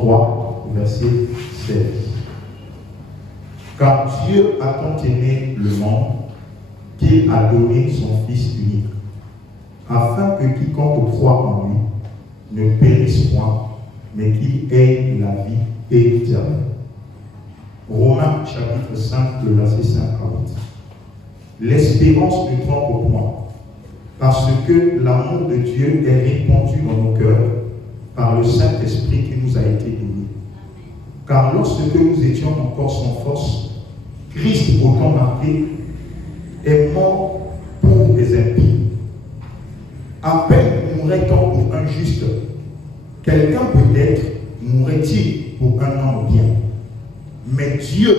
3, verset 16. Car Dieu a tant aimé le monde qu'il a donné son Fils unique, afin que quiconque croit en lui ne périsse point, mais qu'il ait la vie éternelle. Romains chapitre 5, le verset 5 à 8. L'espérance ne trompe point, parce que l'amour de Dieu est répandu dans nos cœurs par le Saint-Esprit qui nous a été donné. Car lorsque nous étions encore sans force, Christ, au temps marqué, est mort pour les impies. À peine mourrait-on pour un juste. Quelqu'un peut-être mourrait-il pour un homme bien. Mais Dieu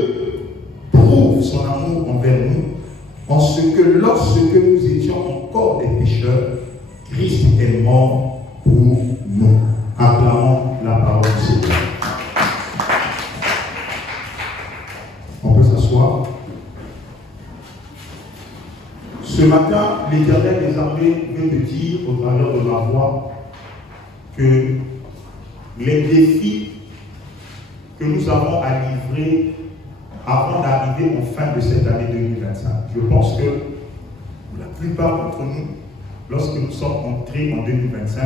prouve son amour envers nous en ce que lorsque nous étions encore des pécheurs, Christ est mort pour nous. Acclamons la parole du Seigneur. On peut s'asseoir. Ce matin, l'Éternel des armées veut te dire au travers de ma voix que les défis que nous avons à livrer avant d'arriver en fin de cette année 2025. Je pense que la plupart d'entre nous, lorsque nous sommes entrés en 2025,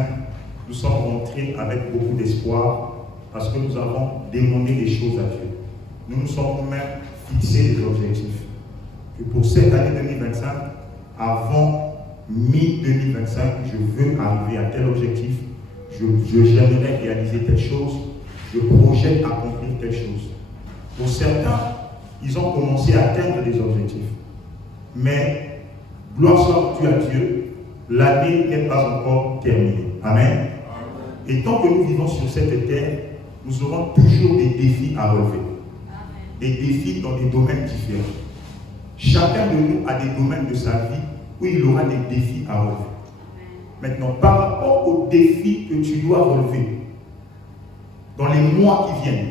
nous sommes rentrés avec beaucoup d'espoir parce que nous avons demandé des choses à Dieu. Nous nous sommes nous-mêmes fixés des objectifs. Que pour cette année 2025, avant mi-2025, je veux arriver à tel objectif, j'aimerais réaliser telle chose, je projette accomplir telle chose. Pour certains, ils ont commencé à atteindre des objectifs. Mais, gloire soit due à Dieu, l'année n'est pas encore terminée. Amen. Et tant que nous vivons sur cette terre, nous aurons toujours des défis à relever. Des défis dans des domaines différents. Chacun de nous a des domaines de sa vie où il aura des défis à relever. Maintenant, par rapport aux défis que tu dois relever dans les mois qui viennent,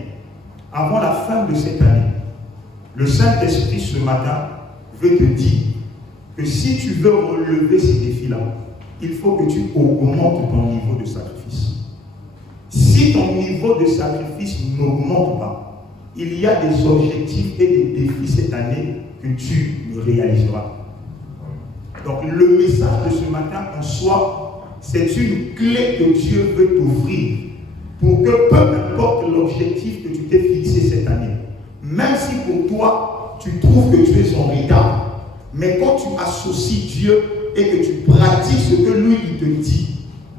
avant la fin de cette année, le Saint-Esprit ce matin veut te dire que si tu veux relever ces défis-là, il faut que tu augmentes ton niveau de sacrifice. Si ton niveau de sacrifice n'augmente pas, il y a des objectifs et des défis cette année que tu ne réaliseras. Donc le message de ce matin en soi, c'est une clé que Dieu veut t'offrir pour que peu importe l'objectif que tu t'es fixé cette année, même si pour toi, tu trouves que tu es en retard, mais quand tu associes Dieu et que tu pratiques ce que lui il te dit,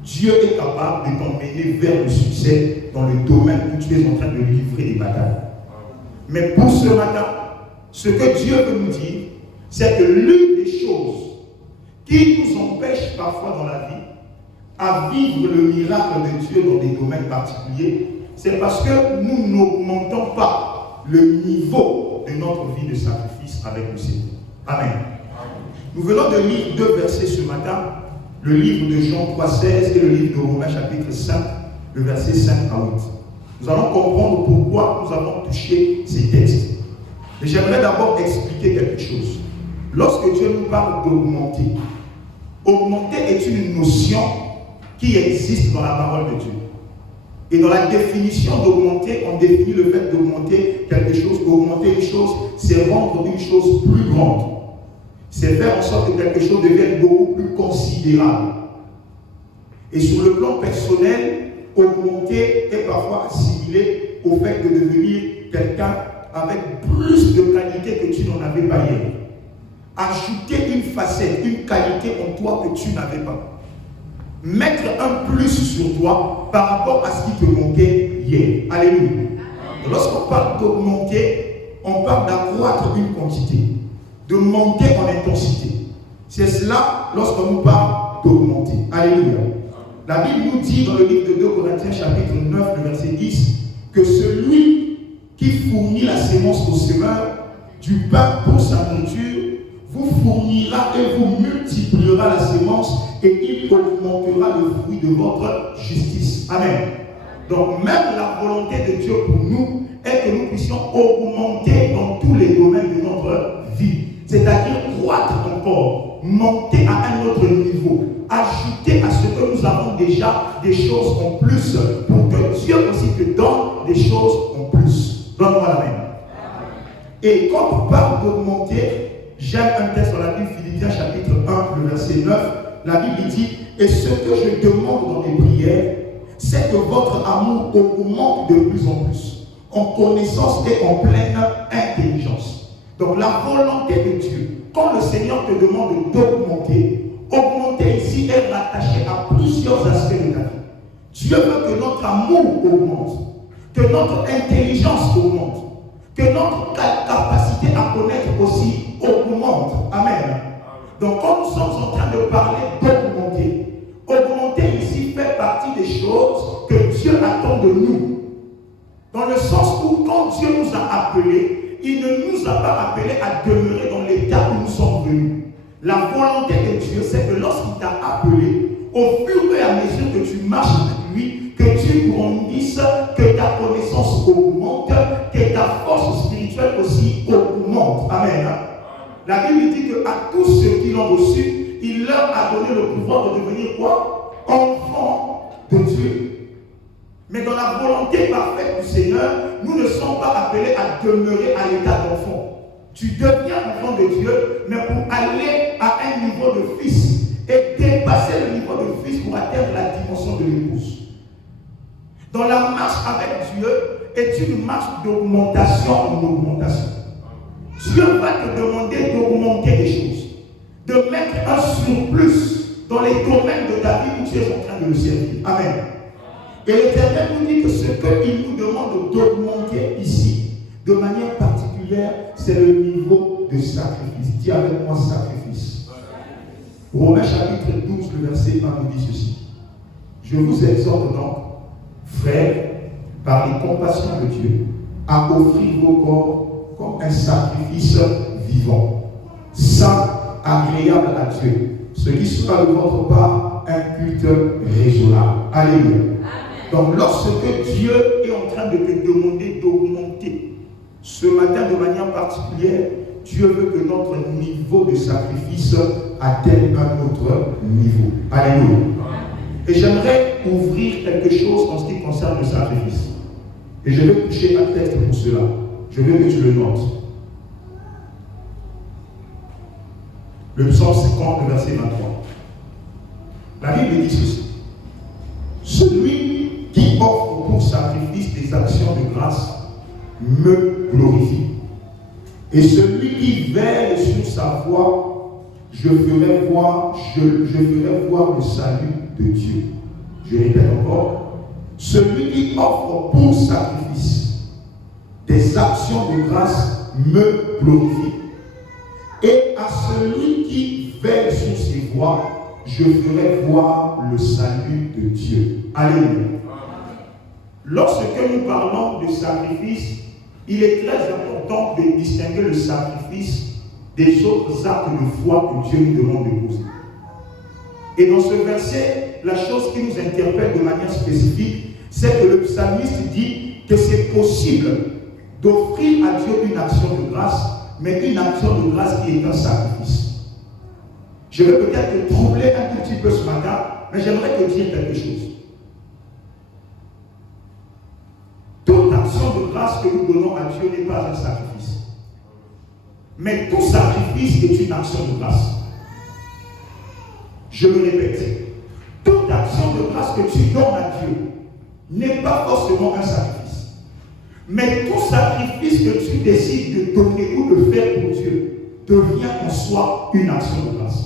Dieu est capable de t'emmener vers le succès dans le domaine où tu es en train de livrer des batailles. Mais pour ce matin, ce que Dieu veut nous dire, c'est que l'une des choses qui nous empêche parfois dans la vie à vivre le miracle de Dieu dans des domaines particuliers, c'est parce que nous n'augmentons pas le niveau de notre vie de sacrifice avec le Seigneur. Amen. Nous venons de lire deux versets ce matin, le livre de Jean 3,16 et le livre de Romains chapitre 5, le verset 5 à 8. Nous allons comprendre pourquoi nous avons touché ces textes. Mais j'aimerais d'abord expliquer quelque chose. Lorsque Dieu nous parle d'augmenter, augmenter est une notion qui existe dans la parole de Dieu. Et dans la définition d'augmenter, on définit le fait d'augmenter quelque chose. Augmenter une chose, c'est rendre une chose plus grande. C'est faire en sorte que quelque chose devienne beaucoup plus considérable. Et sur le plan personnel, augmenter est parfois assimilé au fait de devenir quelqu'un avec plus de qualité que tu n'en avais pas hier. Ajouter une facette, une qualité en toi que tu n'avais pas. Mettre un plus sur toi par rapport à ce qui te manquait hier. Alléluia. Lorsqu'on parle d'augmenter, on parle d'accroître une quantité, de monter en intensité. C'est cela lorsqu'on nous parle d'augmenter. Alléluia. La Bible nous dit dans le livre de 2 Corinthiens chapitre 9, le verset 10, que celui qui fournit la sémence au semeur, du pain pour sa nourriture, vous fournira et vous multipliera la sémence et il augmentera le fruit de votre justice. Amen. Donc même la volonté de Dieu pour nous est que nous puissions augmenter dans tous les domaines de notre vie. C'est-à-dire croître encore, monter à un autre niveau, ajouter à ce que nous avons déjà des choses en plus, pour que Dieu aussi te donne des choses en plus. Donne-moi la main. Et quand on parle d'augmenter, j'aime un texte dans la Bible, Philippiens chapitre 1, le verset 9, la Bible dit, et ce que je demande dans mes prières, c'est que votre amour augmente de plus en plus, en connaissance et en pleine intelligence. Donc la volonté de Dieu, quand le Seigneur te demande d'augmenter, augmenter ici est rattaché à plusieurs aspects de ta vie. Dieu veut que notre amour augmente, que notre intelligence augmente, que notre capacité à connaître aussi augmente. Amen. Donc quand nous sommes en train de parler d'augmenter, augmenter ici fait partie des choses que Dieu attend de nous. Dans le sens où quand Dieu nous a appelés, il ne nous a pas appelés à demeurer dans l'état où nous sommes venus. La volonté de Dieu, c'est que lorsqu'il t'a appelé, au fur et à mesure que tu marches avec lui, que tu grandisses, que ta connaissance augmente, que ta force spirituelle aussi augmente. Amen. La Bible dit qu'à tous ceux qui l'ont reçu, il leur a donné le pouvoir de devenir quoi? Enfants de Dieu. Mais dans la volonté parfaite du Seigneur, nous ne sommes pas appelés à demeurer à l'état d'enfant. Tu deviens enfant de Dieu, mais pour aller à un niveau de fils et dépasser le niveau de fils pour atteindre la dimension de l'épouse. Dans la marche avec Dieu est une marche d'augmentation en augmentation. Dieu va te demander d'augmenter des choses, de mettre un surplus dans les domaines de ta vie où tu es en train de le servir. Amen. Et l'Éternel nous dit que ce qu'il nous demande d'augmenter ici, de manière particulière, c'est le niveau de sacrifice. Dis avec moi sacrifice. Romains chapitre 12, le verset 1 nous dit ceci. Je vous exhorte donc, frères, par les compassions de Dieu, à offrir vos corps comme un sacrifice vivant, saint, agréable à Dieu, ce qui sera de votre part un culte raisonnable. Alléluia. Donc lorsque Dieu est en train de te demander d'augmenter, ce matin de manière particulière, Dieu veut que notre niveau de sacrifice atteigne un autre niveau. Alléluia. Et j'aimerais ouvrir quelque chose en ce qui concerne le sacrifice. Et je vais toucher un texte pour cela. Je veux que tu le notes. Le psaume 50, le verset 23. La Bible dit ceci. Celui qui offre pour sacrifice des actions de grâce me glorifie. Et celui qui veille sur sa voie, je ferai voir le salut de Dieu. Je répète encore. Celui qui offre pour sacrifice des actions de grâce me glorifie. Et à celui qui veille sur ses voies, je ferai voir le salut de Dieu. Alléluia. Lorsque nous parlons de sacrifice, il est très important de distinguer le sacrifice des autres actes de foi que Dieu nous demande de poser. Et dans ce verset, la chose qui nous interpelle de manière spécifique, c'est que le psalmiste dit que c'est possible d'offrir à Dieu une action de grâce, mais une action de grâce qui est un sacrifice. Je vais peut-être te troubler un tout petit peu ce matin, mais j'aimerais te dire quelque chose. Toute action de grâce que nous donnons à Dieu n'est pas un sacrifice. Mais tout sacrifice est une action de grâce. Je me répète. Toute action de grâce que tu donnes à Dieu n'est pas forcément un sacrifice. Mais tout sacrifice que tu décides de donner ou de faire pour Dieu devient en soi une action de grâce.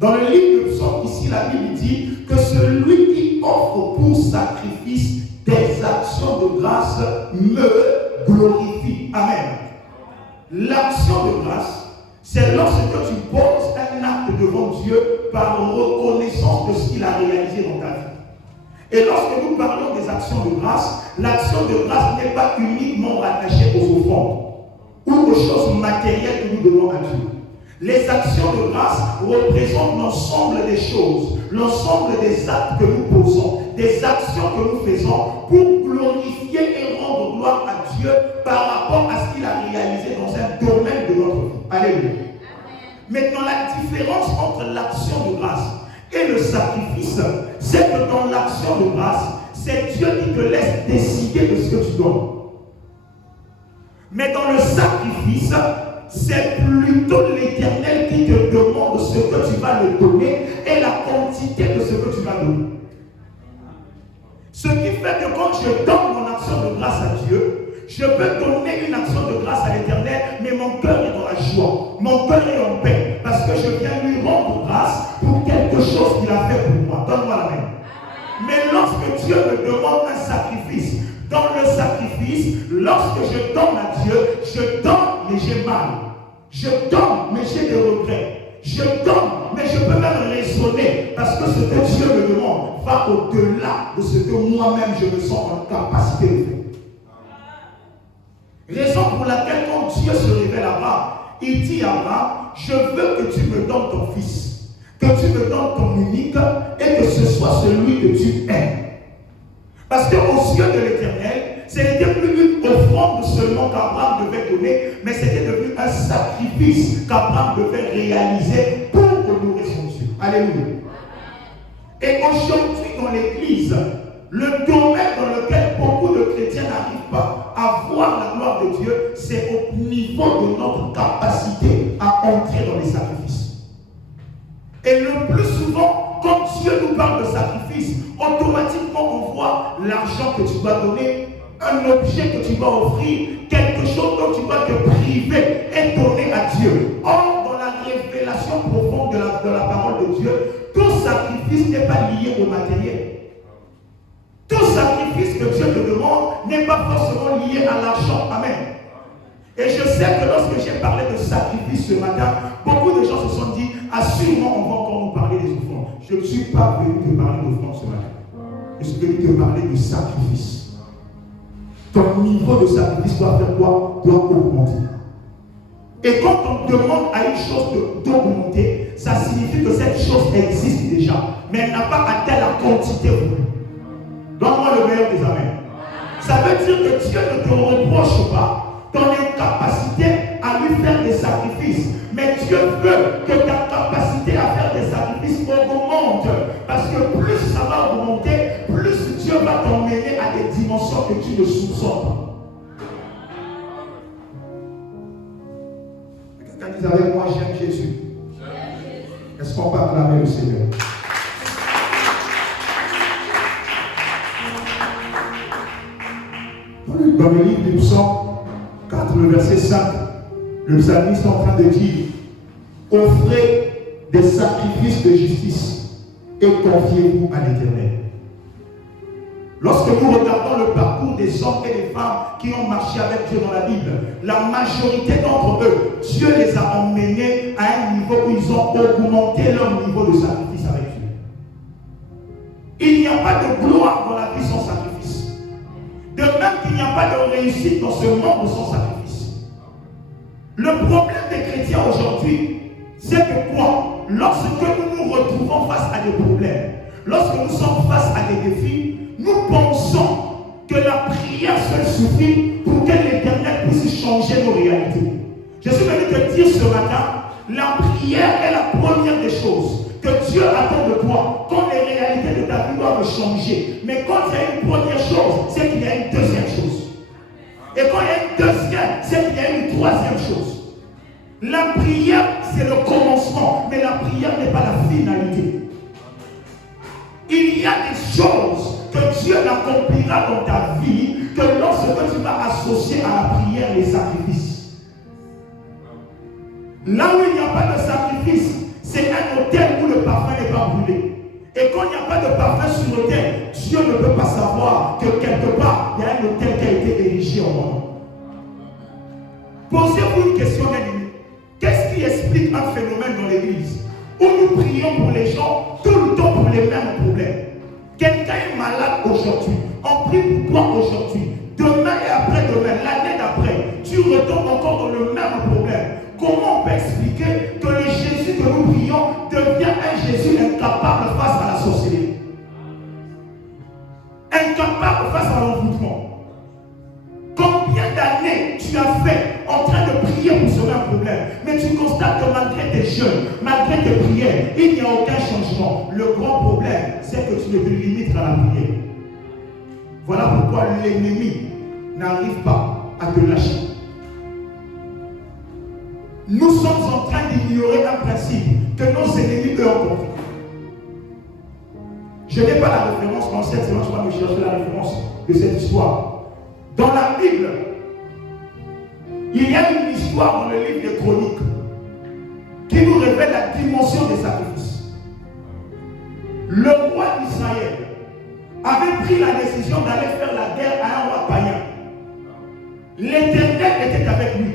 Dans le livre de Psaume, ici, la Bible dit que celui qui offre pour sacrifice des actions de grâce me glorifie. Amen. L'action de grâce, c'est lorsque tu poses un acte devant Dieu par reconnaissance de ce qu'il a réalisé dans ta vie. Et lorsque nous parlons des actions de grâce, l'action de grâce n'est pas uniquement rattachée aux offrandes ou aux choses matérielles que nous donnons à Dieu. Les actions de grâce représentent l'ensemble des choses, l'ensemble des actes que nous posons, des actions que nous faisons pour glorifier et rendre gloire à Dieu par rapport à ce qu'il a réalisé dans un domaine de notre vie. Alléluia. Maintenant, la différence entre l'action de grâce et le sacrifice, c'est que dans l'action de grâce, c'est Dieu qui te laisse décider de ce que tu donnes. Mais dans le sacrifice, c'est plutôt l'Éternel qui te demande ce que tu vas lui donner et la quantité de ce que tu vas donner. Ce qui fait que quand je donne mon action de grâce à Dieu, je peux donner une action de grâce à l'Éternel, mais mon cœur est dans la joie, mon cœur est en paix, parce que je viens lui rendre grâce pour quelque chose qu'il a fait pour moi. Donne-moi la main. Mais lorsque Dieu me demande un sacrifice, dans le sacrifice, lorsque je donne à Dieu, je donne, mais j'ai mal. Je donne, mais j'ai des regrets. Je donne, mais je peux même raisonner, parce que ce que Dieu me demande va au-delà de ce que moi-même je me sens en capacité de faire. Raison pour laquelle quand Dieu se révèle à Abraham, il dit à Abraham, je veux que tu me donnes ton fils, que tu me donnes ton unique et que ce soit celui que tu aimes. Parce qu'aux yeux de l'Éternel, ce n'était plus une offrande seulement qu'Abraham devait donner, mais c'était devenu un sacrifice qu'Abraham devait réaliser pour honorer son Dieu. Alléluia. Et aujourd'hui dans l'Église, le domaine dans lequel beaucoup de chrétiens n'arrivent pas à voir la gloire de Dieu, c'est au niveau de notre capacité à entrer dans les sacrifices. Et le plus souvent, quand Dieu nous parle de sacrifice, automatiquement on voit l'argent que tu dois donner, un objet que tu dois offrir, quelque chose dont tu dois te priver et donner à Dieu. Or, dans la révélation profonde de la parole de Dieu, tout sacrifice n'est pas lié au matériel. Tout sacrifice que Dieu te demande n'est pas forcément lié à l'argent. Amen. Et je sais que lorsque j'ai parlé de sacrifice ce matin, beaucoup de gens se sont dit, assurément on va encore nous parler des offrandes. Je ne suis pas venu te parler d'offrandes ce matin. Je suis venu te parler de sacrifice. Ton niveau de sacrifice doit faire quoi? Doit augmenter. Et quand on demande à une chose d'augmenter, ça signifie que cette chose existe déjà, mais elle n'a pas atteint la quantité voulue. Donne-moi le meilleur des amens. Ça veut dire que Dieu ne te reproche pas ton incapacité à lui faire des sacrifices. Mais Dieu veut que ta capacité à faire des sacrifices augmente. Parce que plus ça va augmenter, plus Dieu va t'emmener à des dimensions que tu ne soupçonnes pas. Quelqu'un dit avec moi, j'aime Jésus. Est-ce qu'on peut acclamer le Seigneur? Dans le livre du psaume 4, le verset 5, le psalmiste est en train de dire, offrez des sacrifices de justice et confiez-vous à l'Éternel. Lorsque nous regardons le parcours des hommes et des femmes qui ont marché avec Dieu dans la Bible, la majorité d'entre eux, Dieu les a emmenés à un niveau où ils ont augmenté leur niveau de sacrifice avec Dieu. Il n'y a pas de gloire dans la vie sans sacrifice. De même qu'il n'y a pas de réussite dans ce monde sans sacrifice. Le problème des chrétiens aujourd'hui, c'est que quoi? Lorsque nous nous retrouvons face à des problèmes, lorsque nous sommes face à des défis, nous pensons que la prière seule suffit pour que l'Éternel puisse changer nos réalités. Je suis venu te dire ce matin, la prière est la première des choses que Dieu attend de toi quand les réalités de ta vie doivent changer. Mais quand il y a une première chose, c'est qu'il y a une deuxième chose. Et quand il y a une deuxième, c'est qu'il y a une troisième chose. La prière, c'est le commencement, mais la prière n'est pas la finalité. Il y a des choses que Dieu n'accomplira dans ta vie que lorsque tu vas associer à la prière les sacrifices. Là où il n'y a pas de sacrifice, c'est un autel où le parfum n'est pas brûlé. Et quand il n'y a pas de parfum sur l'autel, Dieu ne peut pas savoir que quelque part, il y a un autel qui a été érigé en moi. Posez-vous une question, mes amis. Qu'est-ce qui explique un phénomène dans l'église où nous prions pour les gens tout le temps pour les mêmes problèmes? Quelqu'un est malade aujourd'hui, on prie pour toi aujourd'hui, demain et après-demain, l'année d'après, tu retombes encore dans le même problème. Comment on peut expliquer que le Jésus que nous prions devient un Jésus incapable face à la sorcellerie? Incapable face à l'envoûtement. Combien d'années tu as fait en train de prier pour ce même problème, mais tu constates que malgré tes jeûnes, de prière, il n'y a aucun changement. Le grand problème, c'est que tu ne te limites à la prière. Voilà pourquoi l'ennemi n'arrive pas à te lâcher. Nous sommes en train d'ignorer un principe que nos ennemis eux ont compris. Je n'ai pas la référence dans cette séance, je vais me chercher la référence de cette histoire. Dans la Bible, il y a une histoire dans le livre des Chroniques qui nous révèle la dimension des sacrifices. Le roi d'Israël avait pris la décision d'aller faire la guerre à un roi païen. L'Éternel était avec lui.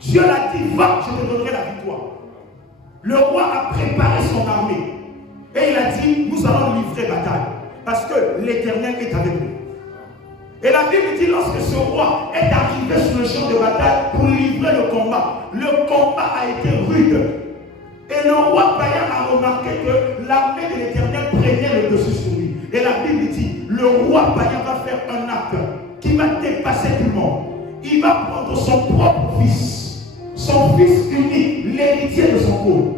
Dieu l'a dit, va, je te donnerai la victoire. Le roi a préparé son armée. Et il a dit, nous allons livrer bataille. Parce que l'Éternel est avec nous. Et la Bible dit, lorsque ce roi est arrivé sur le champ de bataille pour livrer le combat a été rude. Et le roi païen a remarqué que l'armée de l'Éternel prenait le dessus sur lui. Et la Bible dit, le roi païen va faire un acte qui va dépasser tout le monde. Il va prendre son propre fils, son fils unique, l'héritier de son trône.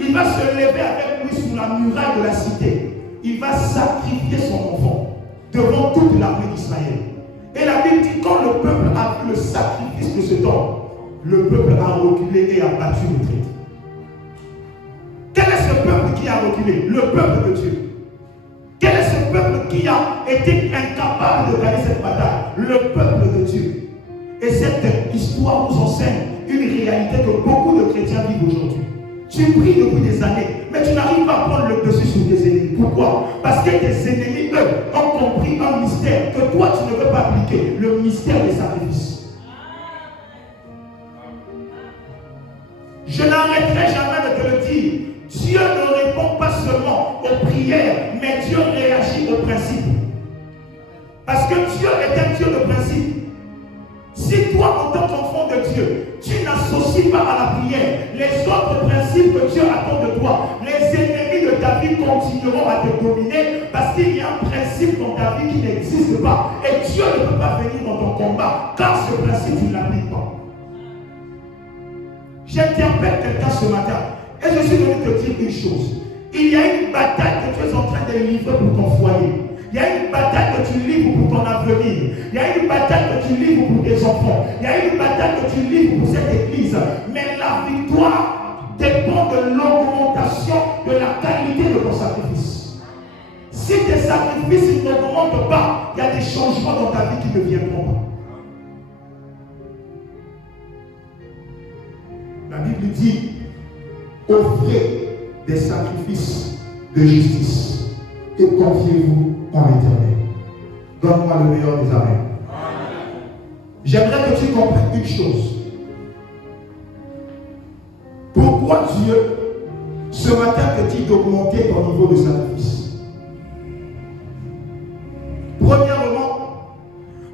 Il va se lever avec lui sous la muraille de la cité. Il va sacrifier son enfant devant toute l'armée d'Israël. Et la Bible dit, quand le peuple a vu le sacrifice de cet homme, le peuple a reculé et a battu le traître. Quel est ce peuple qui a reculé? Le peuple de Dieu. Quel est ce peuple qui a été incapable de gagner cette bataille? Le peuple de Dieu. Et cette histoire nous enseigne une réalité que beaucoup de chrétiens vivent aujourd'hui. Tu pries depuis des années, mais tu n'arrives pas à prendre le dessus sur tes ennemis. Pourquoi? Parce que tes ennemis, eux, ont compris un mystère que toi, tu ne veux pas appliquer. Le mystère des sacrifices. Je n'arrêterai jamais de te le dire. Dieu ne répond pas seulement aux prières, mais Dieu réagit aux principes. Parce que Dieu est un Dieu de principe. Si toi, en tant qu'enfant de Dieu, tu n'associes pas à la prière les autres principes que Dieu attend de toi, les ennemis de ta vie continueront à te dominer parce qu'il y a un principe dans ta vie qui n'existe pas. Et Dieu ne peut pas venir dans ton combat car ce principe, tu ne l'appliques pas. J'interpelle quelqu'un ce matin et je suis venu te dire une chose. Il y a une bataille que tu es en train de livrer pour ton foyer. Il y a une bataille que tu livres pour ton avenir. Il y a une bataille que tu livres pour tes enfants. Il y a une bataille que tu livres pour cette église. Mais la victoire dépend de l'augmentation de la qualité de ton sacrifice. Si tes sacrifices n'augmentent pas, il y a des changements dans ta vie qui ne viendront pas. La Bible dit, offrez des sacrifices de justice et confiez-vous en l'Éternel. Donne-moi le meilleur des amens. J'aimerais que tu comprennes une chose. Pourquoi Dieu, ce matin, te dit d'augmenter ton niveau de sacrifice? Premièrement,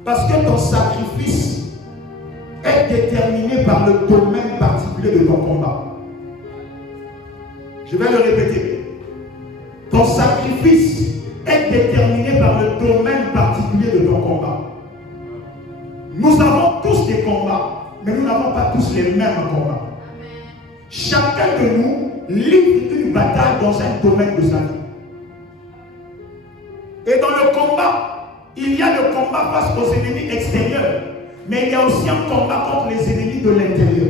parce que ton sacrifice est déterminé par le domaine particulier de ton combat. Je vais le répéter. Ton sacrifice est déterminé par le domaine particulier de ton combat. Nous avons tous des combats, mais nous n'avons pas tous les mêmes combats. Chacun de nous livre une bataille dans un domaine de sa vie. Et dans le combat, il y a le combat face aux ennemis extérieurs, mais il y a aussi un combat contre les ennemis de l'intérieur.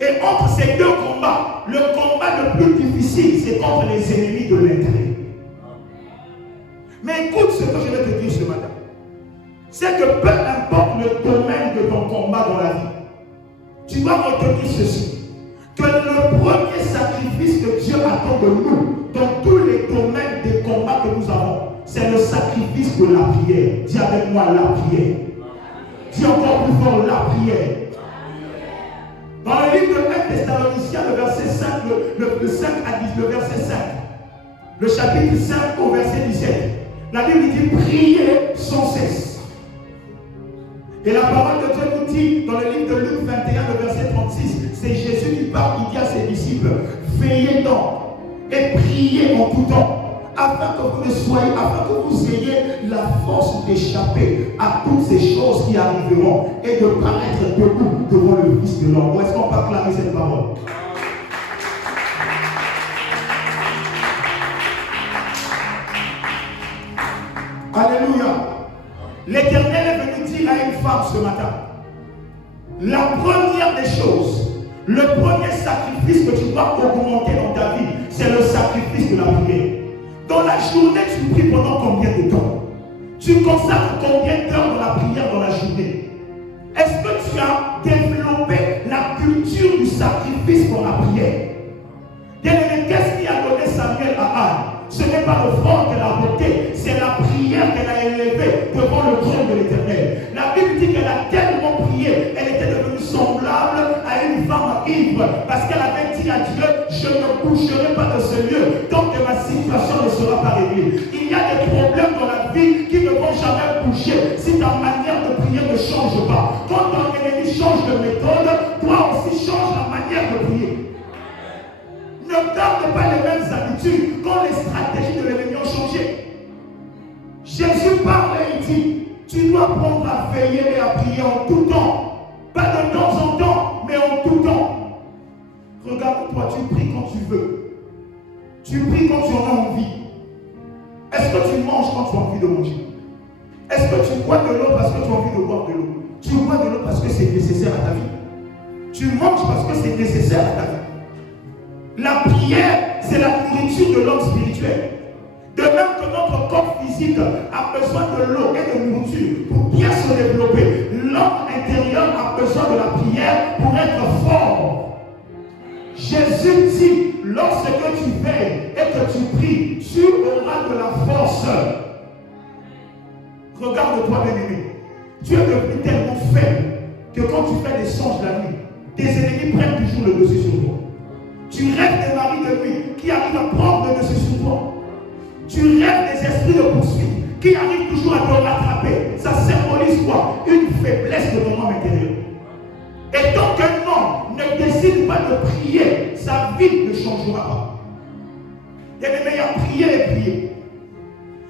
Et entre ces deux combats, le combat le plus difficile, c'est contre les ennemis de l'intérieur. Mais écoute ce que je vais te dire ce matin. C'est que peu importe le domaine de ton combat dans la vie, tu dois retenir ceci. Que le premier sacrifice que Dieu attend de nous, dans tous les domaines des combats que nous avons, c'est le sacrifice de la prière. Dis avec moi la prière. Dis encore plus fort la prière. Dans le livre de 1 Thessaloniciens, le verset 5, le 5 à 10, le verset 5, le chapitre 5 au verset 17, la Bible dit priez sans cesse. Et la parole de Dieu nous dit dans le livre de Luc 21, le verset 36, c'est Jésus qui parle, qui dit à ses disciples, veillez donc et priez en tout temps, afin que vous ne soyez, afin que vous ayez la force d'échapper à toutes ces choses qui arriveront et de paraître debout devant le Fils de l'homme. Est-ce qu'on peut acclamer cette parole? Alléluia. L'Éternel est venu dire à une femme ce matin, la première des choses, le premier sacrifice que tu dois augmenter dans ta vie, c'est le sacrifice de la prière. Dans la journée, tu pries pendant combien de temps? Tu consacres combien d'heures dans la prière dans la journée? Est-ce que tu as développé la culture du sacrifice dans la prière? Bien-aimé, qu'est-ce qui a donné Samuel à Anne? Ce n'est pas le front qu'elle a apporté, c'est la prière qu'elle a élevée devant le trône de l'Éternel. La Bible dit qu'elle a tellement prié, elle était devenue semblable à une femme ivre, parce qu'elle avait dit à Dieu, je ne bougerai pas de ce lieu tant que ma situation ne sera pas réglée. Il y a des problèmes dans la vie qui ne vont jamais bouger si ta manière de prier ne change pas. Quand ton ennemi change de méthode, toi aussi change la manière de prier. Ne garde pas les mêmes habitudes quand les stratégies de l'ennemi ont changé. Jésus parle et il dit, tu dois apprendre à veiller et à prier en tout temps. Pas de temps en temps, mais en tout temps. Regarde-toi, tu pries quand tu veux. Tu pries quand tu en as envie. Est-ce que tu manges quand tu as envie de manger? Est-ce que tu bois de l'eau parce que tu as envie de boire de l'eau? Tu bois de l'eau parce que c'est nécessaire à ta vie. Tu manges parce que c'est nécessaire à ta vie. La prière, c'est la nourriture de l'homme spirituel. De même que notre corps physique a besoin de l'eau et de nourriture pour bien se développer, l'homme intérieur a besoin de la prière pour être fort. Jésus dit, lorsque tu veilles et que tu pries, tu auras de la force. Regarde-toi, bien-aimé. Tu es devenu tellement faible que quand tu fais des songes la nuit, tes ennemis prennent toujours le dessus sur toi. Tu rêves des maris de nuit qui arrivent à prendre le dessus sur toi. Tu rêves des esprits de poursuite qui arrivent toujours à te rattraper. Ça symbolise quoi? Une faiblesse de ton homme intérieur. Et tant qu'un homme ne décide pas de prier, sa vie ne changera pas. Il y a des meilleures prières et prier.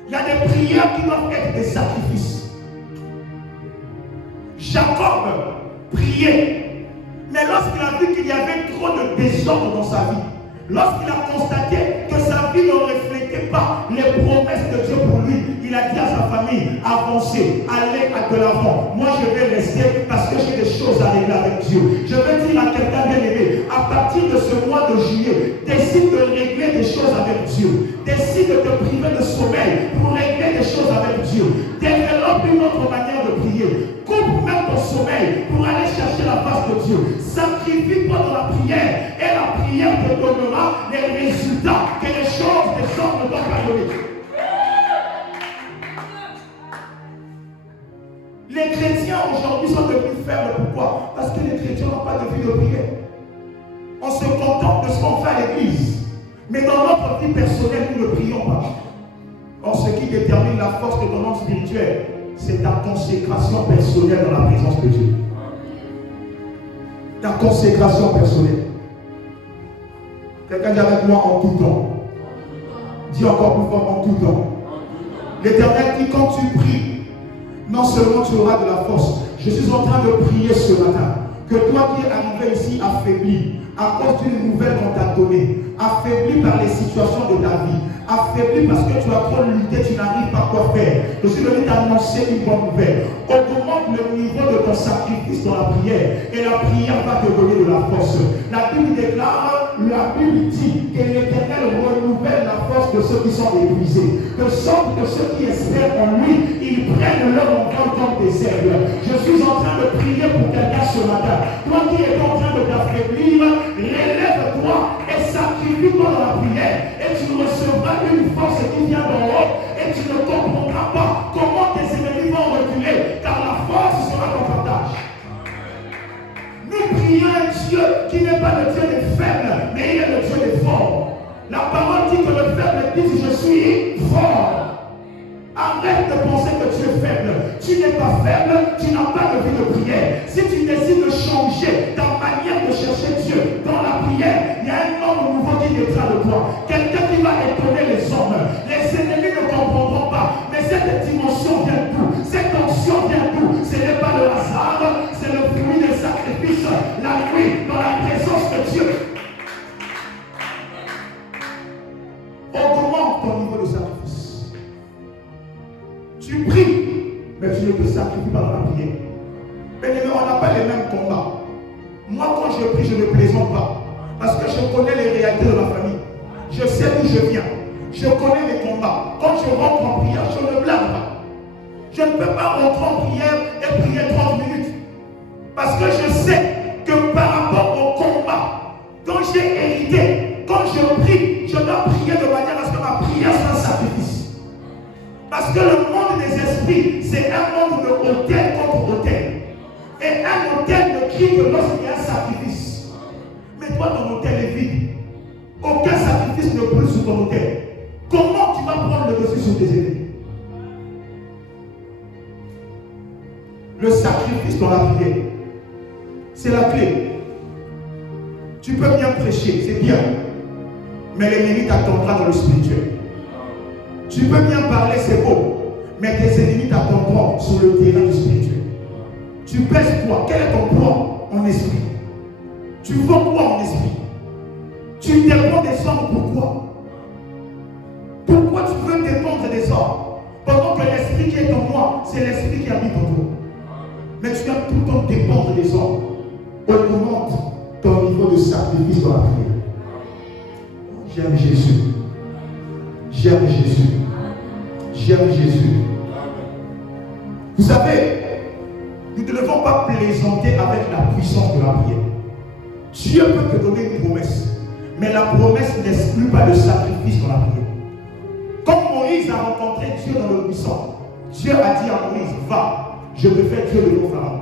Il y a des prières qui doivent être des sacrifices. Jacob priait. Mais lorsqu'il a vu qu'il y avait trop de désordre dans sa vie, lorsqu'il a constaté que sa vie ne reflétait pas les promesses de Dieu pour lui, il a dit à sa famille, avancez, allez de l'avant. Moi je vais rester parce que j'ai des choses à régler avec Dieu. Je veux dire à quelqu'un bien-aimé, à partir de ce mois de juillet, décide de régler des choses avec Dieu. Décide de te priver de sommeil pour régler des choses avec Dieu. Développe une autre manière de prier. Coupe même ton sommeil pour aller chercher la face de Dieu. Sacrifie-toi dans la prière et la prière te donnera les résultats que les choses des hommes ne doivent pas donner. Les chrétiens aujourd'hui sont devenus faibles. Pourquoi? Parce que les chrétiens n'ont pas de vie de prière. On se contente de ce qu'on fait à l'église. Mais dans notre vie personnelle, nous ne prions pas. Or, ce qui détermine la force de ton homme spirituel, c'est ta consécration personnelle dans la présence de Dieu. Ta consécration personnelle. Quelqu'un dit avec moi en tout temps. Dis encore plus fort en tout temps. L'Éternel dit quand tu pries, non seulement tu auras de la force. Je suis en train de prier ce matin. Que toi qui es arrivé ici affaibli, à cause d'une nouvelle qu'on t'a donnée, affaibli par les situations de ta vie, affaibli parce que tu as trop lutté, tu n'arrives pas à quoi faire. Je suis venu t'annoncer une bonne nouvelle. Augmente le niveau de ton sacrifice dans la prière et la prière va te donner de la force. La Bible déclare, la Bible dit que l'Éternel renouvelle la force de ceux qui sont épuisés. De sorte que ceux qui espèrent en lui, ils prennent leur envol comme des herbes. Je suis en train de prier pour quelqu'un ce matin. Toi qui es en train de t'affaiblir, relève-toi et sacrifie-toi dans la prière. Et tu recevras une force qui vient d'en haut et tu ne comprendras pas comment tes ennemis vont reculer, car la force sera ton partage. Nous prions un Dieu qui n'est pas le Dieu des faibles, mais il est le Dieu des forts. La parole dit que le faible dit je suis fort. Arrête de penser que tu es faible. Tu n'es pas faible, tu n'as pas de vie de prière. Si tu décides de changer ta manière de chercher Dieu dans la prière, il y a un homme nouveau qui naîtra de toi. Quelqu'un qui va étonner les hommes. Les ennemis ne comprendront pas. Mais cette dimension vient d'où? Cette onction vient d'où? Ce n'est pas le hasard, c'est le fruit des sacrifices. La nuit, dans la présence de Dieu. Augmente ton niveau de sacrifice. sacrifie par la prière. Mais on n'a pas les mêmes combats. Moi, quand je prie, je ne plaisante pas. Parce que je connais les réalités de ma famille. Je sais d'où je viens. Je connais mes combats. Quand je rentre en prière, je ne blague pas. Je ne peux pas rentrer en prière et prier 30 minutes. Parce que je sais que par rapport au combat, quand j'ai hérité, quand je prie, je dois prier de manière à ce que ma prière soit un sacrifice. Parce que le monde des esprits, c'est un monde de autel contre autel. Et un autel ne crie que lorsqu'il y a un sacrifice. Mais toi, ton autel est vide. Aucun sacrifice ne brûle sur ton autel. Comment tu vas prendre le dessus sur tes ennemis? Le sacrifice dans la prière, c'est la clé. Tu peux bien prêcher, c'est bien. Mais l'ennemi t'attendra dans le spirituel. Tu peux bien parler, c'est beau. Mais tes ennemis t'attendront sur le terrain du spirituel. Tu pèses quoi? Quel est ton poids en esprit? Tu vaux quoi en esprit? Tu dépends des hommes, pourquoi? Pourquoi tu veux dépendre des hommes? Pendant que l'esprit qui est en moi, c'est l'esprit qui habite en toi. Mais tu dois tout le temps dépendre des hommes. Augmente ton niveau de sacrifice dans la prière. J'aime Jésus. J'aime Jésus. J'aime Jésus. Vous savez, nous ne devons pas plaisanter avec la puissance de la prière. Dieu peut te donner une promesse. Mais la promesse n'exclut pas le sacrifice dans la prière. Quand Moïse a rencontré Dieu dans le buisson, Dieu a dit à Moïse, va, je te fais Dieu devant Pharaon.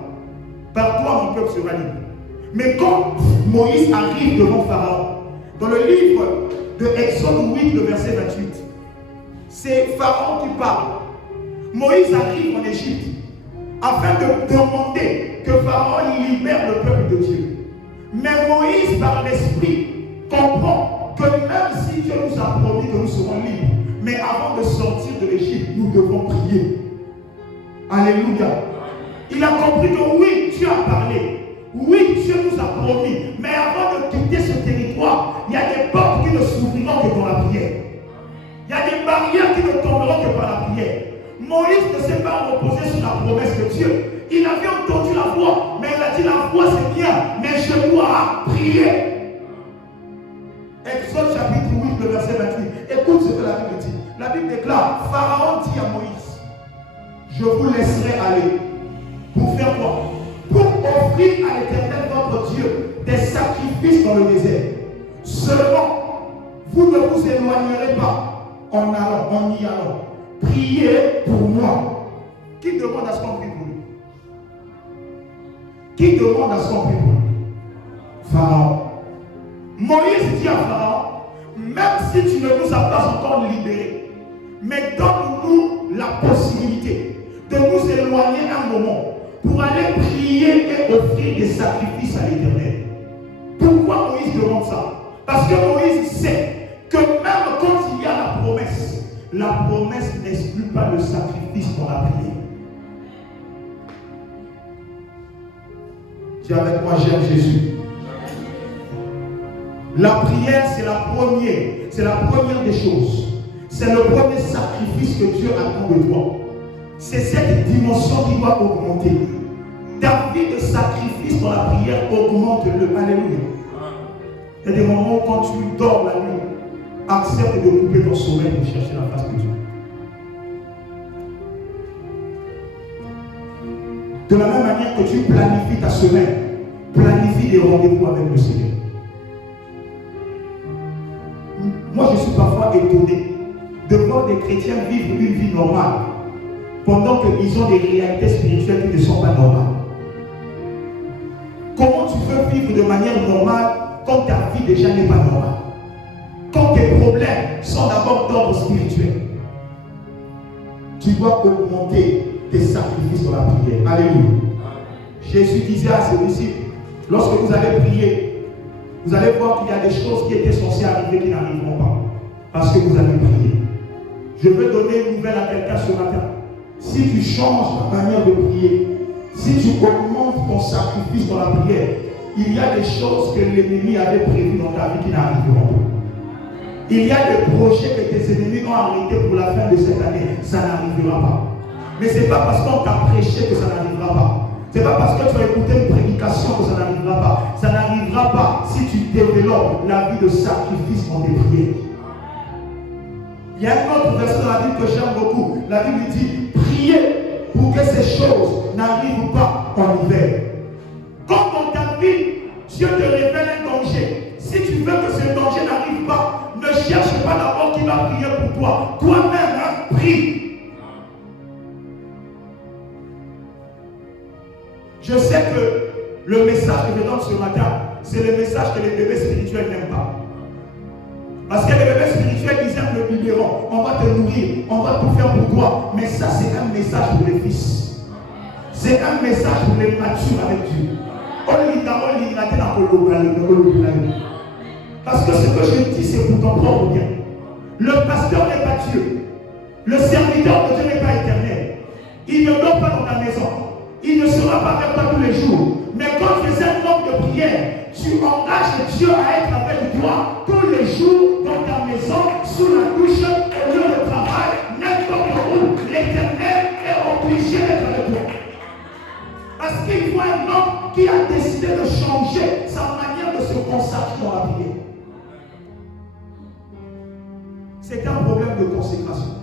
Par toi, mon peuple sera libre. Mais quand Moïse arrive devant Pharaon, dans le livre de Exode 8, le verset 28, c'est Pharaon qui parle. Moïse arrive en Égypte afin de demander que Pharaon libère le peuple de Dieu. Mais Moïse, par l'esprit, comprend que même si Dieu nous a promis que nous serons libres, mais avant de sortir de l'Égypte, nous devons prier. Alléluia. Il a compris que oui, Dieu a parlé. Oui, Dieu nous a promis. Mais avant de quitter ce territoire, il y a des portes qui ne s'ouvriront que dans la prière. Il y a des barrières qui ne tomberont que par la prière. Moïse ne s'est pas reposé sur la promesse de Dieu. Il avait entendu la voix, mais il a dit la voix c'est bien, mais je dois prier. Exode chapitre 8, le verset 28. Écoute ce que la Bible dit. La Bible déclare, Pharaon dit à Moïse, je vous laisserai aller. Pour faire quoi? Pour offrir à l'Éternel votre Dieu des sacrifices dans le désert. Seulement, vous ne vous éloignerez pas en y allant. Priez pour moi. Qui demande à ce qu'on prie pour lui? Qui demande à ce qu'on prie pour lui? Pharaon. Moïse dit à Pharaon, même si tu ne nous as pas encore libérés, mais donne-nous la possibilité de nous éloigner un moment pour aller prier et offrir des sacrifices à l'Éternel. Pourquoi Moïse demande ça? Parce que Moïse sait que même quand il y a la promesse n'exclut pas le sacrifice pour la prière. Dis avec moi, j'aime Jésus. La prière, c'est la première des choses. C'est le premier sacrifice que Dieu attend de toi. C'est cette dimension qui doit augmenter. Ta vie de sacrifice dans la prière, augmente-le. Alléluia. Il y a des moments où quand tu dors la nuit, accepte de couper ton sommeil pour chercher la face de Dieu. De la même manière que tu planifies ta semaine, planifie des rendez-vous avec le Seigneur. Moi, je suis parfois étonné de voir des chrétiens vivre une vie normale pendant qu'ils ont des réalités spirituelles qui ne sont pas normales. Comment tu peux vivre de manière normale quand ta vie déjà n'est pas normale? Quand tes problèmes sont d'abord d'ordre spirituel, tu dois augmenter tes sacrifices dans la prière. Alléluia. Jésus disait à ses disciples, lorsque vous allez prier, vous allez voir qu'il y a des choses qui étaient censées arriver qui n'arriveront pas. Parce que vous avez prié. Je veux donner une nouvelle à quelqu'un ce matin. Si tu changes ta manière de prier, si tu augmentes ton sacrifice dans la prière, il y a des choses que l'ennemi avait prévues dans ta vie qui n'arriveront pas. Il y a des projets que tes ennemis ont arrêtés pour la fin de cette année. Ça n'arrivera pas. Mais ce n'est pas parce qu'on t'a prêché que ça n'arrivera pas. Ce n'est pas parce que tu as écouté une prédication que ça n'arrivera pas. Ça n'arrivera pas si tu développes la vie de sacrifice dans tes prières. Il y a un autre verset dans la Bible que j'aime beaucoup. La Bible dit, priez pour que ces choses n'arrivent pas en hiver. Quand dans ta vie, Dieu te révèle un danger. Si tu veux que ce danger n'arrive pas, ne cherche pas d'abord qui va prier pour toi. Toi-même, prie. Je sais que le message que je donne ce matin, c'est le message que les bébés spirituels n'aiment pas. Parce que les bébés spirituels, ils aiment le biberon. On va te nourrir, on va tout faire pour toi. Mais ça, c'est un message pour les fils. C'est un message pour les matures avec Dieu. Parce que ce que je dis, c'est pour ton propre bien. Le pasteur n'est pas Dieu. Le serviteur de Dieu n'est pas éternel. Il ne dort pas dans ta maison. Il ne sera pas avec toi tous les jours. Mais quand tu es un homme de prière, tu engages Dieu à être avec toi tous les jours dans ta maison, sous la douche, au lieu de travail, n'importe où. L'Éternel est obligé d'être avec toi. Parce qu'il faut un homme qui a décidé de changer sa manière de se consacrer dans la prière. C'est un problème de consécration.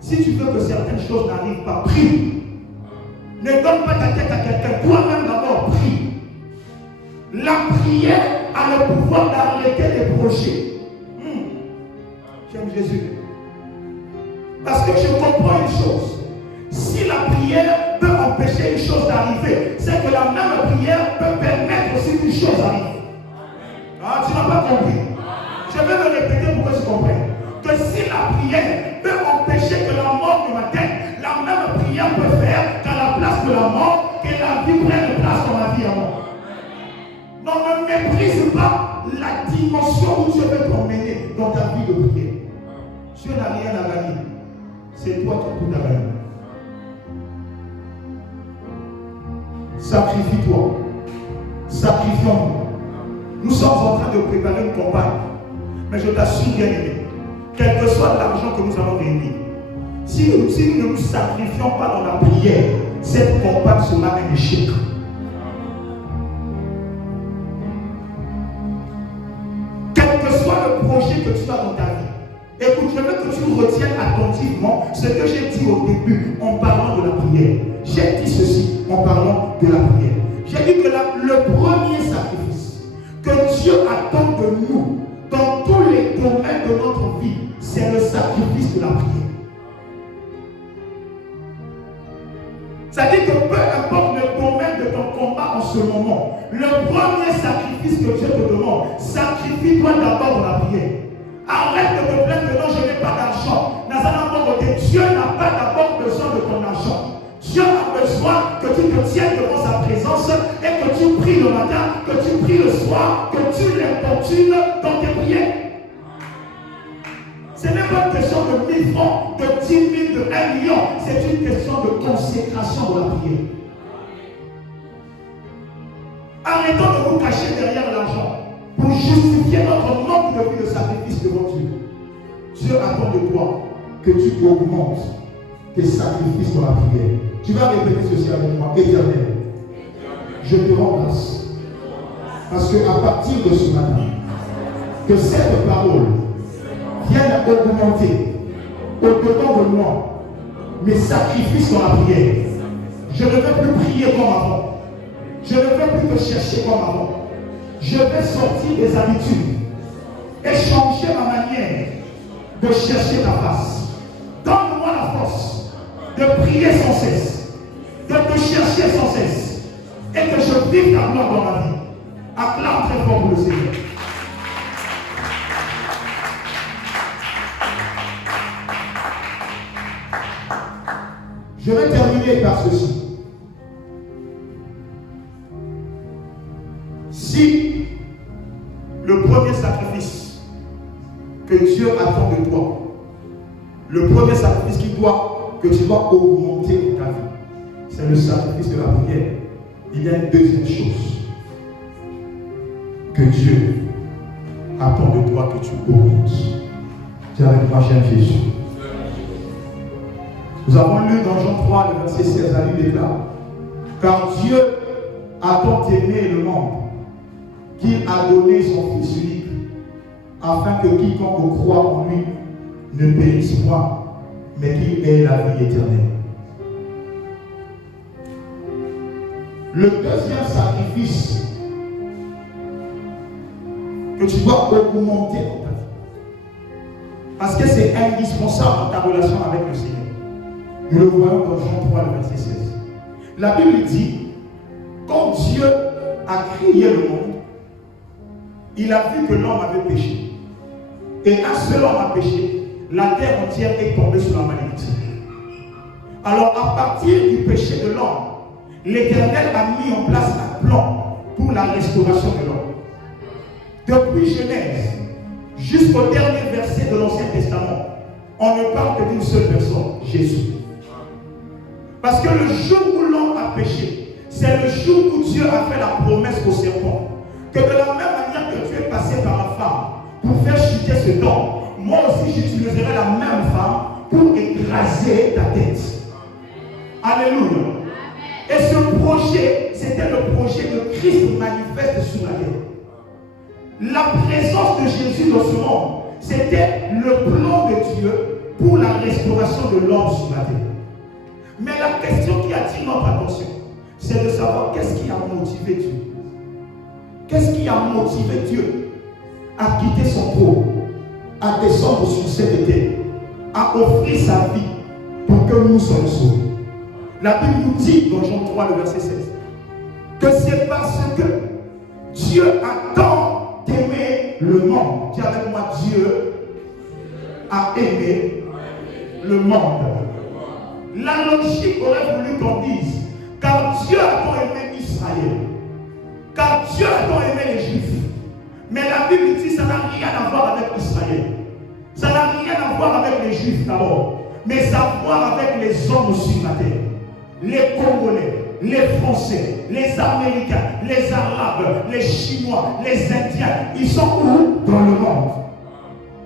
Si tu veux que certaines choses n'arrivent pas, prie. Ne donne pas ta tête à quelqu'un. Toi-même d'abord, prie. La prière a le pouvoir d'arrêter les projets. J'aime Jésus. Parce que je comprends une chose. Si la prière peut empêcher une chose d'arriver, c'est que la même prière peut permettre aussi qu'une chose arrive. Ah, tu n'as pas compris. Je vais me répéter pour que tu comprennes. Que si la prière peut empêcher que la mort ne m'atteigne, la même prière peut faire qu'à la place de la mort, que la vie prenne place dans la vie à moi. Non, ne méprise pas la dimension où Dieu veut t'emmener dans ta vie de prière. Dieu n'a rien à gagner. C'est toi qui as tout à gagner. Sacrifie-toi. Sacrifions-nous. Nous sommes en train de préparer une campagne. Mais je t'assure, bien aimé, quel que soit l'argent que nous allons réunir, si nous ne nous sacrifions pas dans la prière, cette campagne sera un échec. Quel que soit le projet que tu as dans ta vie, écoute, je veux que tu retiennes attentivement ce que j'ai dit au début en parlant de la prière. J'ai dit ceci en parlant de la prière. J'ai dit que le premier sacrifice que Dieu attend de nous dans tous les domaines de notre vie, c'est le sacrifice de la prière. C'est-à-dire que peu importe le domaine de ton combat en ce moment, le premier sacrifice que Dieu te demande, sacrifie-toi d'abord dans la prière. Arrête de te plaindre que non, je n'ai pas d'argent. Dieu n'a pas d'abord besoin de ton argent. Dieu a besoin que tu te tiennes devant sa présence et que tu pries le matin, que tu pries le soir, que tu l'importunes dans tes prières. Ce n'est pas une question de 1000 francs, de 10 000, de 1 million. C'est une question de consécration de la prière. Arrêtons de vous cacher derrière l'argent pour justifier notre manque de vie de sacrifice devant Dieu. Dieu attend de toi que tu augmentes tes sacrifices dans la prière. Tu vas répéter ceci avec moi. Éternel, je te rends grâce. Parce qu'à partir de ce matin, que cette parole vienne augmenter au-dedans de moi mes sacrifices dans la prière. Je ne veux plus prier comme avant. Je ne veux plus te chercher comme avant. Je vais sortir des habitudes et changer ma manière de chercher ta face. Donne-moi la force de prier sans cesse, de te chercher sans cesse et que je vive ta gloire dans ma vie. Acclame très fort pour le Seigneur. Je vais terminer par ceci. Si le premier sacrifice que Dieu attend de toi, le premier sacrifice que tu dois augmenter dans ta vie, c'est le sacrifice de la prière, il y a une deuxième chose que Dieu attend de toi que tu augmentes. Dis avec moi, j'aime Jésus. Nous avons lu dans Jean 3, le verset 16, la Bible déclare: car Dieu a tant aimé le monde qu'il a donné son Fils unique, afin que quiconque croit en lui ne périsse point, mais qu'il ait la vie éternelle. Le deuxième sacrifice que tu dois augmenter dans ta vie, parce que c'est indispensable dans ta relation avec le Seigneur. Nous le voyons dans Jean 3, le verset 16. La Bible dit, quand Dieu a créé le monde, il a vu que l'homme avait péché. Et un seul homme a péché, la terre entière est tombée sous la malédiction. Alors à partir du péché de l'homme, l'Éternel a mis en place un plan pour la restauration de l'homme. Depuis Genèse jusqu'au dernier verset de l'Ancien Testament, on ne parle que d'une seule personne, Jésus. Parce que le jour où l'homme a péché, c'est le jour où Dieu a fait la promesse au serpent que de la même manière que tu es passé par la femme pour faire chuter ce don, moi aussi j'utiliserai la même femme pour écraser ta tête. Alléluia. Et ce projet, c'était le projet de Christ manifeste sur la terre. La présence de Jésus dans ce monde, c'était le plan de Dieu pour la restauration de l'homme sur la terre. Mais la question qui attire notre attention, c'est de savoir qu'est-ce qui a motivé Dieu. Qu'est-ce qui a motivé Dieu à quitter son trône, à descendre sur cette terre, à offrir sa vie pour que nous soyons sauvés. La Bible nous dit dans Jean 3, le verset 16, que c'est parce que Dieu a tant aimé le monde. Dis avec moi, Dieu a aimé le monde. La logique aurait voulu qu'on dise, car Dieu a tant aimé Israël, car Dieu a tant aimé les Juifs. Mais la Bible dit que ça n'a rien à voir avec Israël. Ça n'a rien à voir avec les Juifs d'abord, mais ça a à voir avec les hommes sur la terre. Les Congolais, les Français, les Américains, les Arabes, les Chinois, les Indiens, ils sont où dans le monde?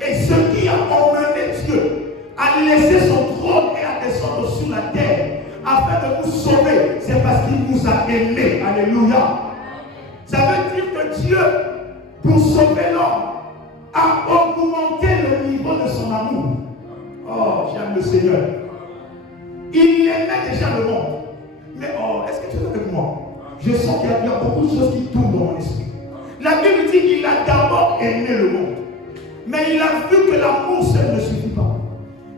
Et ce qui a emmené Dieu à laisser son trône et à descendre sur la terre afin de nous sauver, c'est parce qu'il nous a aimés. Alléluia. Ça veut dire que Dieu, pour sauver l'homme, a augmenté le niveau de son amour. Oh, j'aime le Seigneur. Il aimait déjà le monde. Mais oh, est-ce que tu es avec moi? Je sens qu'il y a beaucoup de choses qui tournent dans mon esprit. La Bible dit qu'il a d'abord aimé le monde. Mais il a vu que l'amour seul ne suffit pas.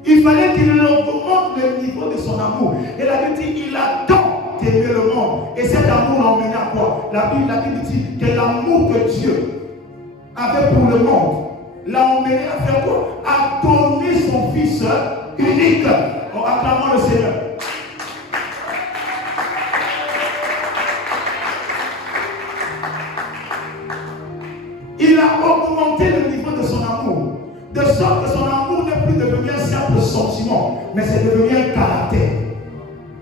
Il fallait qu'il augmente le niveau de son amour. Et la Bible dit qu'il a tant aimé le monde. Et cet amour l'a emmené à quoi? La Bible dit que l'amour que Dieu avait pour le monde l'a emmené à faire quoi? À donner son Fils unique. Oh, acclamons le Seigneur. Il a augmenté le niveau de son amour, de sorte que son amour n'est plus devenu un simple sentiment, mais c'est devenu un caractère.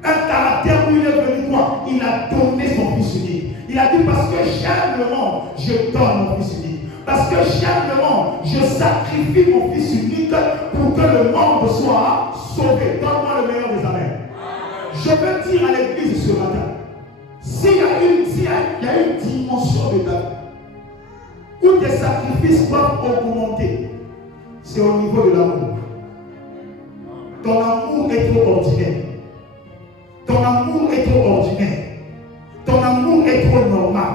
Un caractère où il est venu quoi? Il a donné son Fils unique. Il a dit, parce que j'aime le monde, je donne mon Fils unique. Parce que j'aime le monde, je sacrifie mon Fils unique pour que le monde soit sauvé. Donne-moi le meilleur des amens. Je veux dire à l'église ce matin, s'il y a une dimension de ta vie où tes sacrifices doivent augmenter, c'est au niveau de l'amour. Ton amour est trop ordinaire. Ton amour est trop ordinaire. Ton amour est trop normal.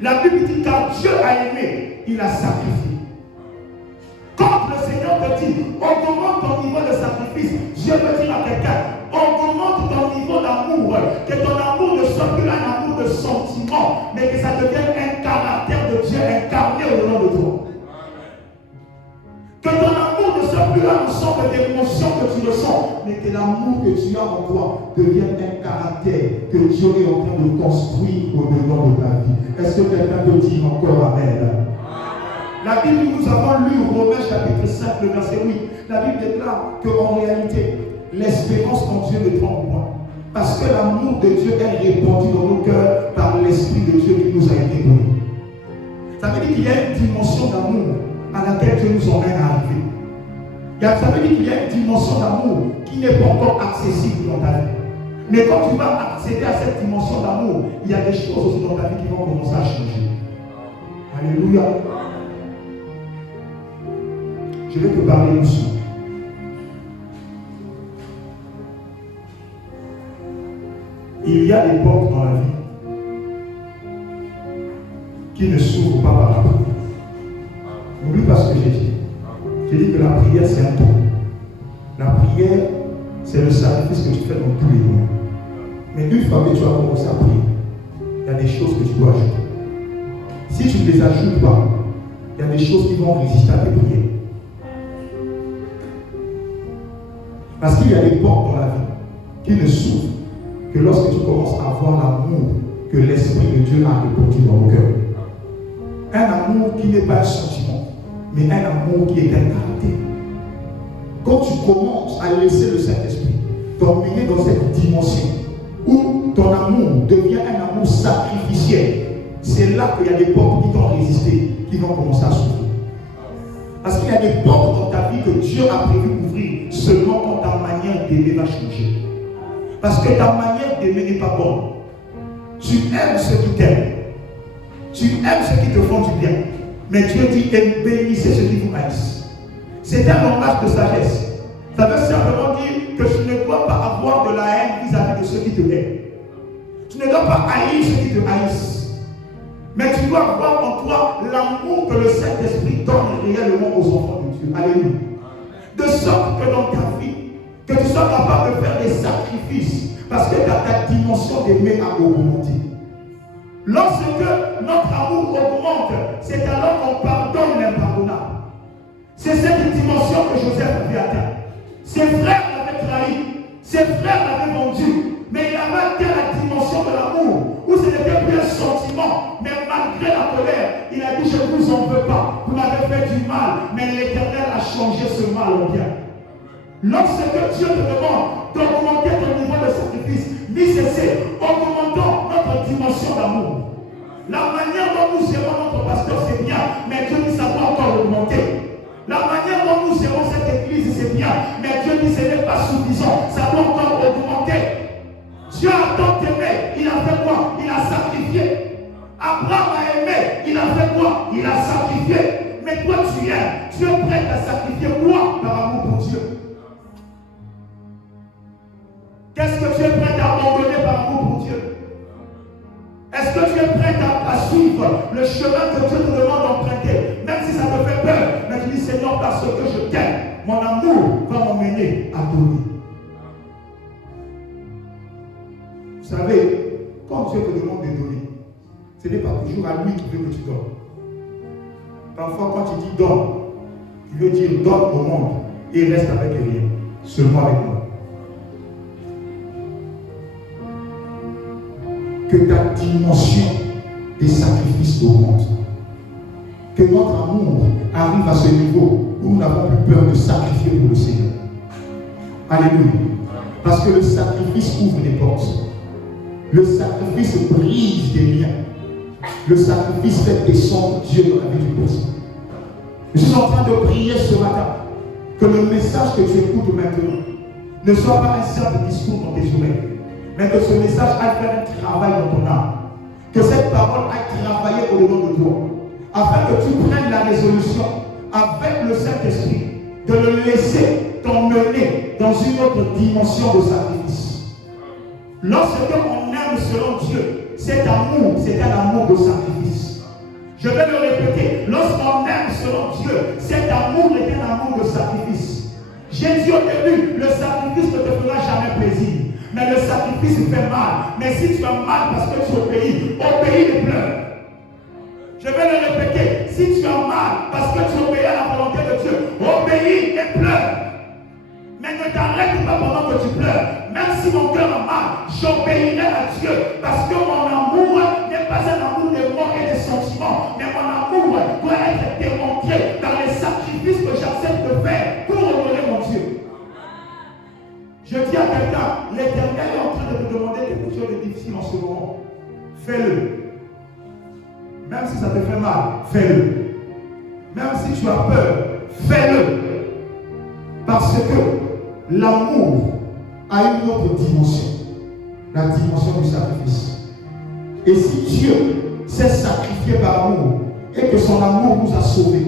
La Bible dit, car Dieu a aimé, il a sacrifié. Quand le Seigneur te dit, augmente ton niveau de sacrifice, Dieu veut dire à quelqu'un, augmente ton niveau d'amour, que ton amour ne soit plus un amour de sentiment, mais que ça devienne un caractère de Dieu incarné au-dedans de toi. Que ton amour ne soit plus un ensemble d'émotions que tu ressens, mais que l'amour que tu as en toi devienne un caractère que Dieu est en train de construire au-dedans de ta vie. Est-ce que quelqu'un peut dire encore Amen? La Bible, nous avons lu Romains chapitre 5, le verset 8. La Bible déclare qu'en réalité, l'espérance en Dieu ne trompe point. Parce que l'amour de Dieu est répandu dans nos cœurs par l'Esprit de Dieu qui nous a été donné. Ça veut dire qu'il y a une dimension d'amour à laquelle Dieu nous emmène à arriver. Ça veut dire qu'il y a une dimension d'amour qui n'est pas encore accessible dans ta vie. Mais quand tu vas accéder à cette dimension d'amour, il y a des choses aussi dans ta vie qui vont commencer à changer. Alléluia. Je vais te parler doucement. Il y a des portes dans la vie qui ne s'ouvrent pas par la prière. N'oublie pas ce que j'ai dit. J'ai dit que la prière, c'est un tout. La prière, c'est le sacrifice que tu fais dans tous les moments. Mais une fois que tu as commencé à prier, il y a des choses que tu dois ajouter. Si tu ne les ajoutes pas, il y a des choses qui vont résister à tes prières. Parce qu'il y a des portes dans la vie qui ne s'ouvrent que lorsque tu commences à voir l'amour que l'Esprit de Dieu a répandu dans nos cœurs. Un amour qui n'est pas un sentiment, mais un amour qui est un caractère. Quand tu commences à laisser le Saint-Esprit t'emmener dans cette dimension où ton amour devient un amour sacrificiel, c'est là qu'il y a des portes qui t'ont résisté, qui vont commencer à s'ouvrir. Parce qu'il y a des portes dans ta vie que Dieu a prévu d'ouvrir seulement quand ta manière d'aimer va changer. Parce que ta manière d'aimer n'est pas bonne. Tu aimes ceux qui t'aiment. Tu aimes ceux qui te font du bien. Mais Dieu dit, bénissez ceux qui vous haïssent. C'est un langage de sagesse. Ça veut simplement dire que tu ne dois pas avoir de la haine vis-à-vis de ceux qui te aiment. Tu ne dois pas haïr ceux qui te haïssent. Mais tu dois avoir en toi l'amour que le Saint-Esprit donne réellement aux enfants de Dieu. Alléluia. De sorte que dans ta vie, que tu sois capable de faire des sacrifices parce que ta dimension d'aimer a augmenté. Lorsque notre amour augmente, c'est alors qu'on pardonne l'impardonnable. C'est cette dimension que Joseph avait atteint. Ses frères l'avaient trahi, ses frères l'avaient vendu, mais il avait atteint la dimension de l'amour où ce n'était plus un sentiment, mais malgré la colère, il a dit, je ne vous en veux pas, vous m'avez fait du mal, mais l'Éternel a changé ce mal en bien. Lorsque Dieu te demande d'augmenter ton niveau de sacrifice, ni cesser, augmentons notre dimension d'amour. La manière dont nous aimons notre pasteur, c'est bien, mais Dieu dit ça doit encore augmenter. La manière dont nous aimons cette église, c'est bien, mais Dieu dit ce n'est pas suffisant, ça doit encore augmenter. Dieu a tant aimé, il a fait quoi? Il a sacrifié. Abraham a aimé, il a fait quoi? Il a sacrifié. Mais toi tu aimes, tu es prêt à sacrifier quoi par amour pour Dieu? Qu'est-ce que tu es prêt à abandonner par amour pour Dieu? Est-ce que tu es prêt à suivre le chemin que Dieu te demande d'emprunter? Même si ça te fait peur, mais tu dis Seigneur, parce que je t'aime, mon amour va m'emmener à donner. Vous savez, quand Dieu te demande de donner, ce n'est pas toujours à lui qui veut que tu donnes. Parfois, quand tu dis donne, tu veux dire donne au monde et reste avec rien, seulement avec moi. Que ta dimension des sacrifices augmente. Que notre amour arrive à ce niveau où nous n'avons plus peur de sacrifier pour le Seigneur. Alléluia. Parce que le sacrifice ouvre les portes. Le sacrifice brise des liens. Le sacrifice fait descendre Dieu dans la vie du personne. Je suis en train de prier ce matin que le message que tu écoutes maintenant ne soit pas un simple discours dans tes oreilles, mais que ce message aille faire un travail dans ton âme. Que cette parole aille travailler au-dedans de toi, afin que tu prennes la résolution avec le Saint-Esprit de le laisser t'emmener dans une autre dimension de sacrifice. Lorsque on aime selon Dieu, cet amour, c'est un amour de sacrifice. Je vais le répéter, lorsqu'on aime selon Dieu, cet amour est un amour de sacrifice. J'ai dit au début, le sacrifice ne te fera jamais plaisir. Mais le sacrifice fait mal. Mais si tu as mal parce que tu obéis et pleure. Je vais le répéter. Si tu as mal parce que tu obéis à la volonté de Dieu, obéis et pleure. Mais ne t'arrête pas pendant que tu pleures. Même si mon cœur a mal, j'obéirai à Dieu. Parce que mon amour n'est pas un amour de mort et de sentiments. Mais mon amour doit être démontré dans les sacrifices que j'accepte de faire pour honorer mon Dieu. Je dis à quelqu'un, l'Éternel est en train de te demander quelque chose de difficile en ce moment. Fais-le. Même si ça te fait mal, fais-le. Même si tu as peur, fais-le. Parce que l'amour a une autre dimension, la dimension du sacrifice. Et si Dieu s'est sacrifié par amour et que son amour nous a sauvés,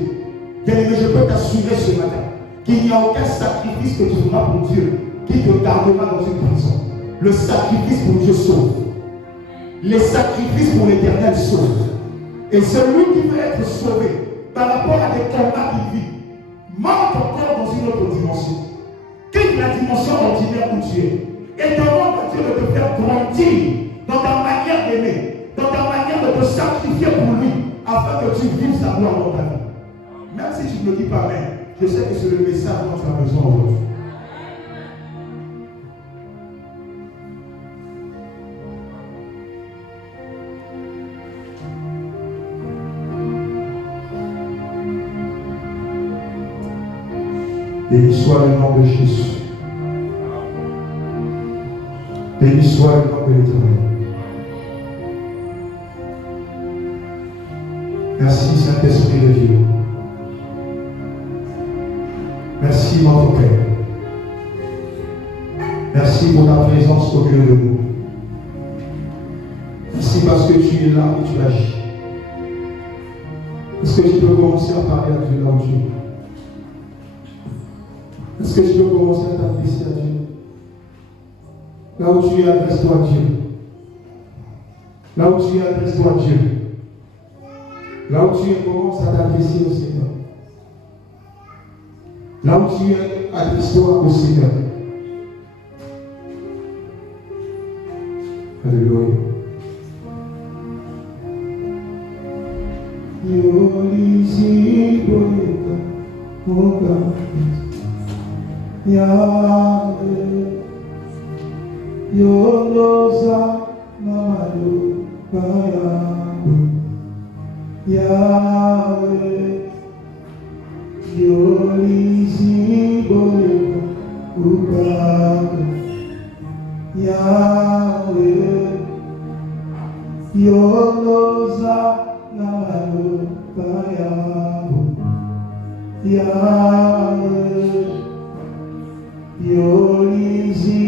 bien-aimé, je peux t'assurer ce matin qu'il n'y a aucun sacrifice que tu feras pour Dieu qui te gardera dans une prison. Le sacrifice pour Dieu sauve. Les sacrifices pour l'Éternel sauvent. Et celui qui veut être sauvé par rapport à des combats qu'il vit, monte encore dans une autre dimension. Quitte la dimension ordinaire où tu es. Et demande à Dieu de te faire grandir dans ta manière d'aimer, dans ta manière de te sacrifier pour lui, afin que tu vives sa gloire dans ta vie. Même si tu ne me dis pas Amen, je sais que c'est le message dont tu as besoin aujourd'hui. Béni soit le nom de Jésus. Béni soit le nom de l'Éternel. Merci Saint-Esprit de Dieu. Merci mon Père. Merci pour ta présence au milieu de nous. Merci parce que tu es là et tu agis. Est-ce que tu peux commencer à parler à Dieu là où tu es? Est-ce que tu peux commencer à t'adresser à Dieu? Là où tu es, adresse-toi à Dieu. Là où tu es, adresse-toi à Dieu. Là où tu es, commence à t'adresser au Seigneur. Là où tu es, adresse-toi au Seigneur. Alléluia. Yahweh, Yoloza Namayo Bayabu, Yahweh, Yolizi Boyeka Ubabu, Yahweh, Yoloza Namayo Bayabu, Yahweh, Yolizi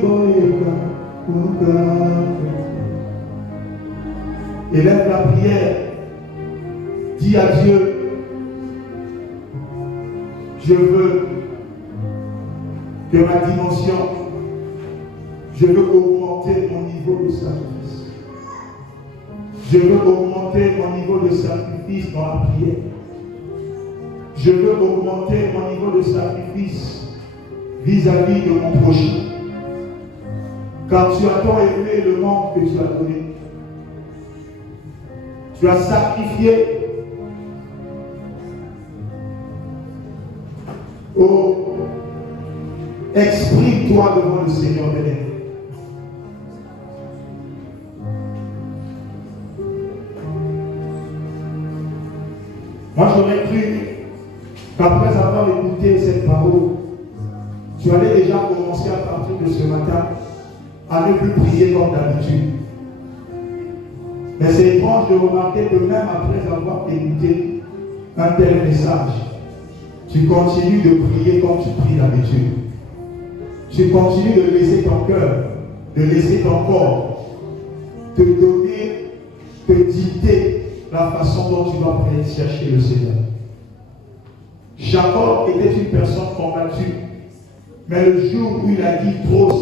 Boyeka Ubabu. Élève la prière. Dis à Dieu, je veux que ma dimension, je veux augmenter mon niveau de sacrifice. Je veux augmenter mon niveau de sacrifice dans la prière. Je veux augmenter mon niveau de sacrifice vis-à-vis de mon prochain. Car tu as tant aimé le monde que tu as donné. Tu as sacrifié. Oh, exprime-toi devant le Seigneur de l'air. Moi, j'aurais cru qu'après avoir écouté cette parole, tu allais déjà commencer à partir de ce matin à ne plus prier comme d'habitude. Mais c'est étrange de remarquer que même après avoir écouté un tel message, tu continues de prier comme tu pries d'habitude. Tu continues de laisser ton cœur, de laisser ton corps te donner, te dicter la façon dont tu dois prier, chercher le Seigneur. Jacob était une personne combattue, mais le jour où il a dit trop,